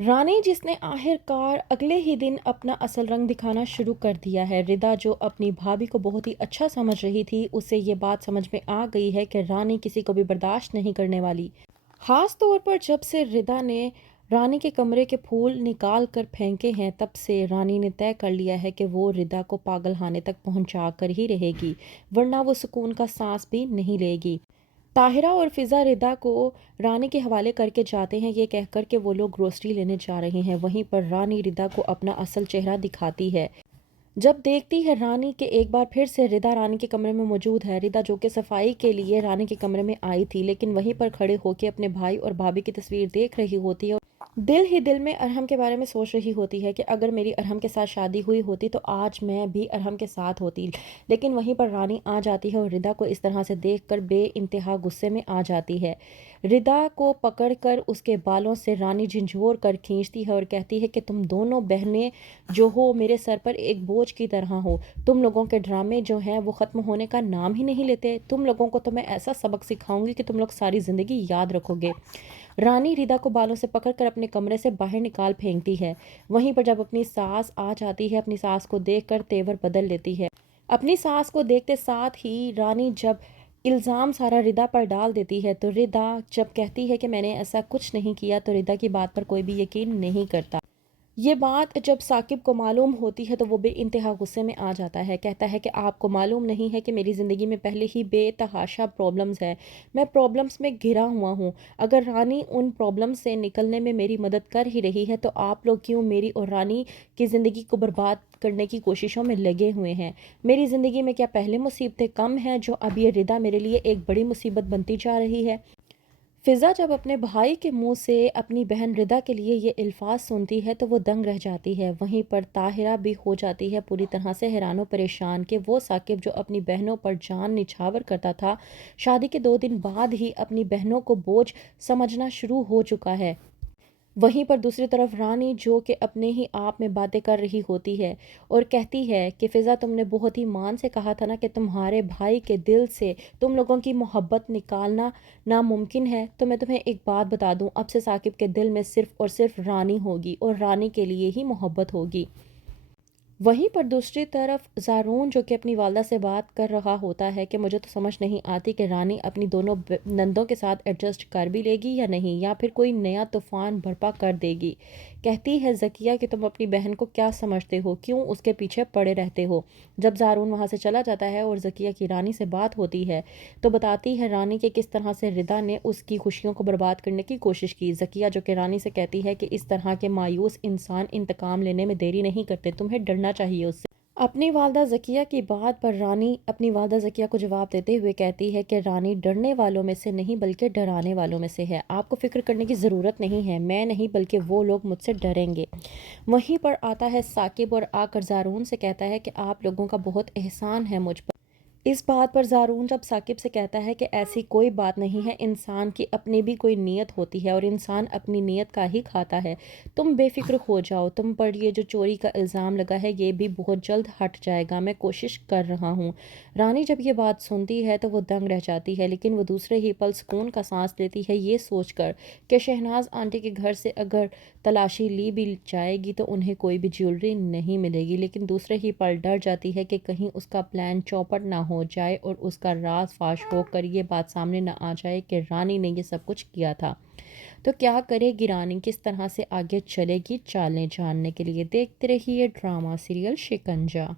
رانی جس نے آخرکار اگلے ہی دن اپنا اصل رنگ دکھانا شروع کر دیا ہے۔ ردا جو اپنی بھابھی کو بہت ہی اچھا سمجھ رہی تھی، اسے یہ بات سمجھ میں آ گئی ہے کہ رانی کسی کو بھی برداشت نہیں کرنے والی۔ خاص طور پر جب سے ردا نے رانی کے کمرے کے پھول نکال کر پھینکے ہیں، تب سے رانی نے طے کر لیا ہے کہ وہ ردا کو پاگل خانے تک پہنچا کر ہی رہے گی، ورنہ وہ سکون کا سانس بھی نہیں لے گی۔ طاہرہ اور فضا ردا کو رانی کے حوالے کر کے جاتے ہیں، یہ کہہ کر کہ وہ لوگ گروسری لینے جا رہے ہیں۔ وہیں پر رانی ردا کو اپنا اصل چہرہ دکھاتی ہے۔ جب دیکھتی ہے رانی کہ ایک بار پھر سے ردا رانی کے کمرے میں موجود ہے، ردا جو کہ صفائی کے لیے رانی کے کمرے میں آئی تھی، لیکن وہیں پر کھڑے ہو کے اپنے بھائی اور بھابھی کی تصویر دیکھ رہی ہوتی ہے اور دل ہی دل میں ارحم کے بارے میں سوچ رہی ہوتی ہے کہ اگر میری ارحم کے ساتھ شادی ہوئی ہوتی تو آج میں بھی ارحم کے ساتھ ہوتی۔ لیکن وہیں پر رانی آ جاتی ہے اور ردا کو اس طرح سے دیکھ کر بے انتہا غصے میں آ جاتی ہے۔ ردا کو پکڑ کر اس کے بالوں سے رانی جھنجھوڑ کر کھینچتی ہے اور کہتی ہے کہ تم دونوں بہنیں جو ہو میرے سر پر ایک بوجھ کی طرح ہو۔ تم لوگوں کے ڈرامے جو ہیں وہ ختم ہونے کا نام ہی نہیں لیتے۔ تم لوگوں کو تو میں ایسا سبق سکھاؤں گی کہ تم لوگ ساری زندگی یاد رکھو گے۔ رانی ردا کو بالوں سے پکڑ کر اپنے کمرے سے باہر نکال پھینکتی ہے۔ وہیں پر جب اپنی ساس آ جاتی ہے، اپنی ساس کو دیکھ کر تیور بدل لیتی ہے۔ اپنی ساس کو دیکھتے ساتھ ہی رانی جب الزام سارا ردا پر ڈال دیتی ہے، تو ردا جب کہتی ہے کہ میں نے ایسا کچھ نہیں کیا، تو ردا کی بات پر کوئی بھی یقین نہیں کرتا۔ یہ بات جب ثاقب کو معلوم ہوتی ہے تو وہ بے انتہا غصے میں آ جاتا ہے۔ کہتا ہے کہ آپ کو معلوم نہیں ہے کہ میری زندگی میں پہلے ہی بے تحاشا پرابلمز ہیں، میں پرابلمز میں گھرا ہوا ہوں۔ اگر رانی ان پرابلمز سے نکلنے میں میری مدد کر ہی رہی ہے تو آپ لوگ کیوں میری اور رانی کی زندگی کو برباد کرنے کی کوششوں میں لگے ہوئے ہیں؟ میری زندگی میں کیا پہلے مصیبتیں کم ہیں جو اب یہ ردا میرے لیے ایک بڑی مصیبت بنتی جا رہی ہے؟ فضا جب اپنے بھائی کے منہ سے اپنی بہن ردا کے لیے یہ الفاظ سنتی ہے تو وہ دنگ رہ جاتی ہے۔ وہیں پر طاہرہ بھی ہو جاتی ہے پوری طرح سے حیران و پریشان کہ وہ ثاقب جو اپنی بہنوں پر جان نچھاور کرتا تھا، شادی کے 2 دن بعد ہی اپنی بہنوں کو بوجھ سمجھنا شروع ہو چکا ہے۔ وہیں پر دوسری طرف رانی جو کہ اپنے ہی آپ میں باتیں کر رہی ہوتی ہے اور کہتی ہے کہ فضا تم نے بہت ہی مان سے کہا تھا نا کہ تمہارے بھائی کے دل سے تم لوگوں کی محبت نکالنا ناممکن ہے، تو میں تمہیں ایک بات بتا دوں، اب سے ثاقب کے دل میں صرف اور صرف رانی ہوگی اور رانی کے لیے ہی محبت ہوگی۔ وہیں پر دوسری طرف زارون جو کہ اپنی والدہ سے بات کر رہا ہوتا ہے کہ مجھے تو سمجھ نہیں آتی کہ رانی اپنی دونوں نندوں کے ساتھ ایڈجسٹ کر بھی لے گی یا نہیں، یا پھر کوئی نیا طوفان برپا کر دے گی۔ کہتی ہے ذکیہ کہ تم اپنی بہن کو کیا سمجھتے ہو، کیوں اس کے پیچھے پڑے رہتے ہو؟ جب زارون وہاں سے چلا جاتا ہے اور ذکیہ کی رانی سے بات ہوتی ہے تو بتاتی ہے رانی کہ کس طرح سے ردا نے اس کی خوشیوں کو برباد کرنے کی کوشش کی۔ ذکیہ جو کہ رانی سے کہتی ہے کہ اس طرح کے مایوس انسان انتقام لینے میں دیری نہیں کرتے، تمہیں ڈرنا چاہیے اس سے۔ اپنی والدہ ذکیہ کی بات پر رانی اپنی والدہ ذکیہ کو جواب دیتے ہوئے کہتی ہے کہ رانی ڈرنے والوں میں سے نہیں بلکہ ڈرانے والوں میں سے ہے، آپ کو فکر کرنے کی ضرورت نہیں ہے، میں نہیں بلکہ وہ لوگ مجھ سے ڈریں گے۔ وہیں پر آتا ہے ثاقب اور آ کر زارون سے کہتا ہے کہ آپ لوگوں کا بہت احسان ہے مجھ پر۔ اس بات پر زارون جب ثاقب سے کہتا ہے کہ ایسی کوئی بات نہیں ہے، انسان کی اپنی بھی کوئی نیت ہوتی ہے اور انسان اپنی نیت کا ہی کھاتا ہے، تم بے فکر ہو جاؤ، تم پر یہ جو چوری کا الزام لگا ہے یہ بھی بہت جلد ہٹ جائے گا، میں کوشش کر رہا ہوں۔ رانی جب یہ بات سنتی ہے تو وہ دنگ رہ جاتی ہے، لیکن وہ دوسرے ہی پل سکون کا سانس لیتی ہے یہ سوچ کر کہ شہناز آنٹی کے گھر سے اگر تلاشی لی بھی جائے گی تو انہیں کوئی بھی جیولری نہیں ملے گی، لیکن دوسرے ہی پل ڈر جاتی ہے کہ کہیں اس کا پلان چوپٹ نہ ہو جائے اور اس کا راز فاش ہو کر یہ بات سامنے نہ آ جائے کہ رانی نے یہ سب کچھ کیا تھا۔ تو کیا کرے گی رانی، کس طرح سے آگے چلے گی؟ چالیں جاننے کے لیے دیکھتے رہیے ڈرامہ سیریل شکنجہ۔